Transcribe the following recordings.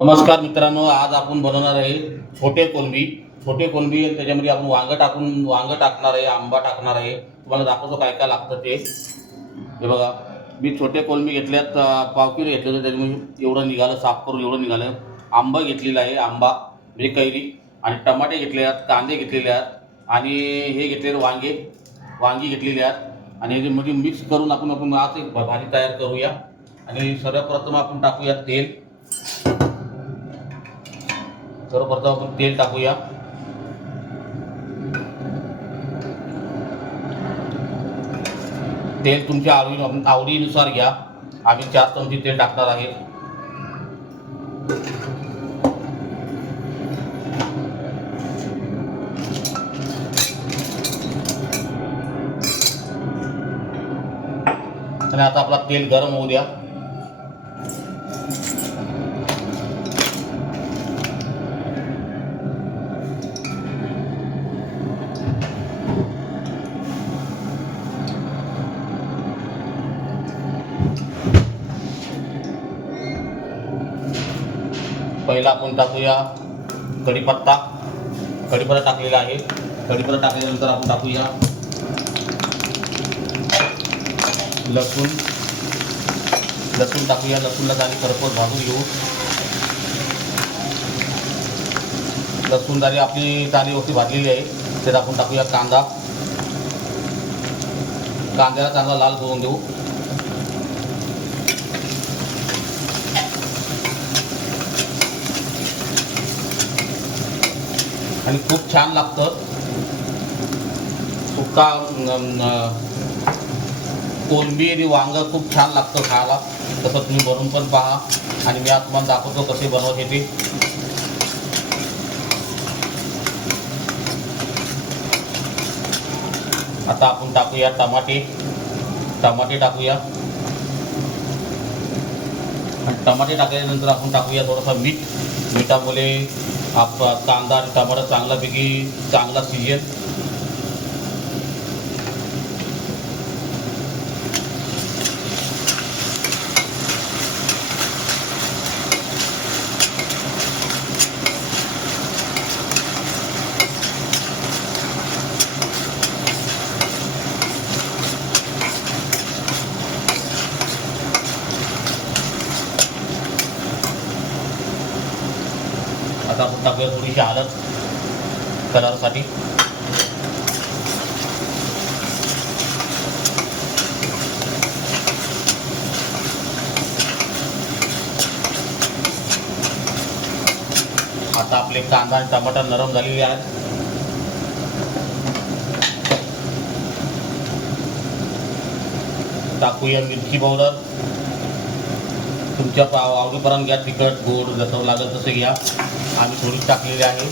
नमस्कार मित्रांनो, आज आपण बनवणार आहे छोटे कोलंबी. छोटे कोलंबी आणि त्याच्यामध्ये आपण वांग टाकणार आहे, आंबा टाकणार आहे. तुम्हाला दाखवतो काय काय लागतं ते. हे बघा, मी छोटे कोलंबी घेतल्यात, पाव किलो घेतले होते. त्याच्यामध्ये एवढं निघालं, साफ करून एवढं निघालं. आंबा घेतलेला आहे, आंबा म्हणजे कैरी. आणि टमाटे घेतले आहेत, कांदे घेतलेले आहेत आणि हे घेतलेले वांगी घेतलेली आहेत. आणि ह्याच्यामध्ये मिक्स करून आपण आज एक भाजी तयार करूया. आणि सर्वप्रथम आपण टाकूया तेल. सर्वप्रथम आपण तेल टाकूया. तेल तुमच्या आवडीनुसार घ्या. आम्ही 4 चमचे तेल टाकणार आहे. आणि आता आपला तेल गरम होऊ द्या. पहिला आपण टाकूया कढीपत्ता. कढीपत्ता टाकलेला आहे. कढीपत्ता टाकल्यानंतर आपण टाकूया लसूण. टाकूया. लसूणला चांगली खरपूस भाजून घेऊ. लसूण जरी आपली चांगली व्यवस्थित भाजलेली आहे, त्यात आपण टाकूया कांदा. कांद्याला चांगला लाल करून देऊ. आणि खूप छान लागतं सुक्का कोलंबी आणि वांग खूप छान लागतं खायला. तसं तुम्ही बनवून पण पहा आणि मी आज तुम्हाला दाखवतो कसे बनवते ते. आता आपण टाकूया टमाटे टाकूया. आणि टमाटे टाकल्यानंतर आपण टाकूया थोडंसं मीठ. मिठामुळे कांदा आणि टमाटर चांगला शिजेल. आता आपण टाकूया थोडीशी हळद कलरसाठी. आता आपले कांदा आणि टमाटर नरम झालेले आहेत. टाकूया मिरची पावडर. तुमच्या आवडीप्रमाणे घ्या, तिखट गोड जसं लागेल तसं घ्या. आम्ही थोडी टाकलेली आहे.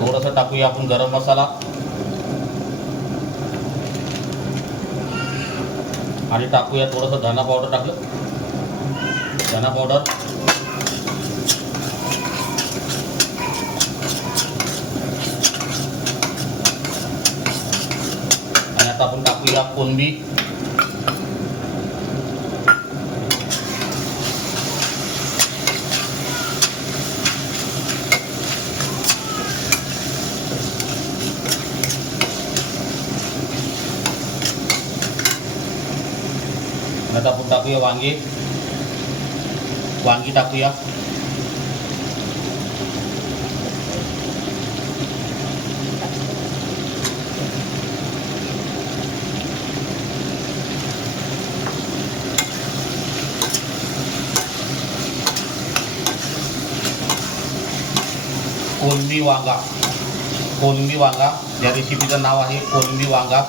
थोडंसं टाकूया आपण गरम मसाला. आणि टाकूया थोडंसं धना पावडर. धना पावडर. आणि आता आपण टाकूया कोलंबी. आता आपण टाकूया वांगी टाकूया. कोलंबी वांगा या रेसिपीचं नाव आहे कोलंबी वांगा.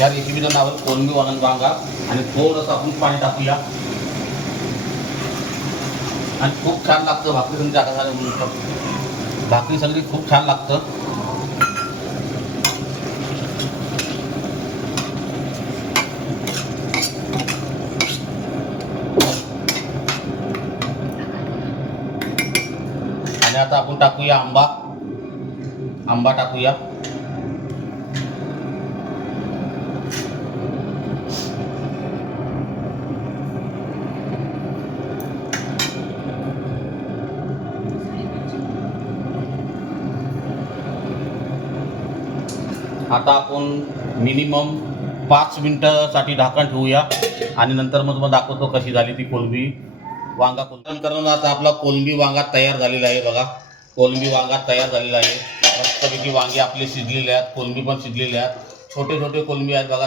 या रेसिपीचं नाव आहे कोलंबी वांगा. आणि थोडंसं आपण पाणी टाकूया. आणि खूप छान लागतं भाकरी सगळी टाका भाकरी सगळी खूप छान लागतं. आणि आता आपण टाकूया आंबा टाकूया. आता आपण मिनिमम 5 मिनिटासाठी झाकण ठेवूया आणि नंतर मग तुम्हाला दाखवतो कशी झाली ती कोलंबी वांगा. करून आता आपला कोलंबी वांगा तयार झालेला आहे बघा. कोलंबी वांगा तयार झालेला आहे. मस्तपैकी वांगे आपले शिजलेले आहेत, कोलंबी पण शिजलेले आहेत. छोटे छोटे कोलंबी आहेत बघा,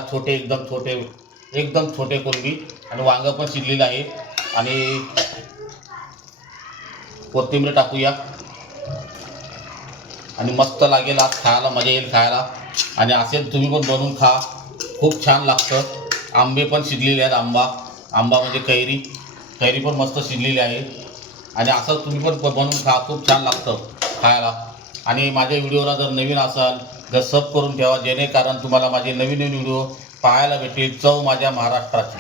एकदम छोटे कोलंबी आणि वांगं पण शिजलेलं आहे. आणि कोथिंबीर टाकूया आणि मस्त लागेल, आज खायला मजा येईल खायला. आणि असेल तुम्ही पण बनवून खा, खूप छान लागतं. आंबे पण शिजलेले आहेत, आंबा म्हणजे कैरी पण मस्त शिजलेली आहे. आणि असं तुम्ही पण बनवून खा, खूप छान लागतं खायला. आणि माझ्या व्हिडिओला जर नवीन असाल तर सब करून ठेवा, जेणेकरून तुम्हाला माझे नवीन व्हिडिओ पाहायला भेटेल. चव माझ्या महाराष्ट्राची.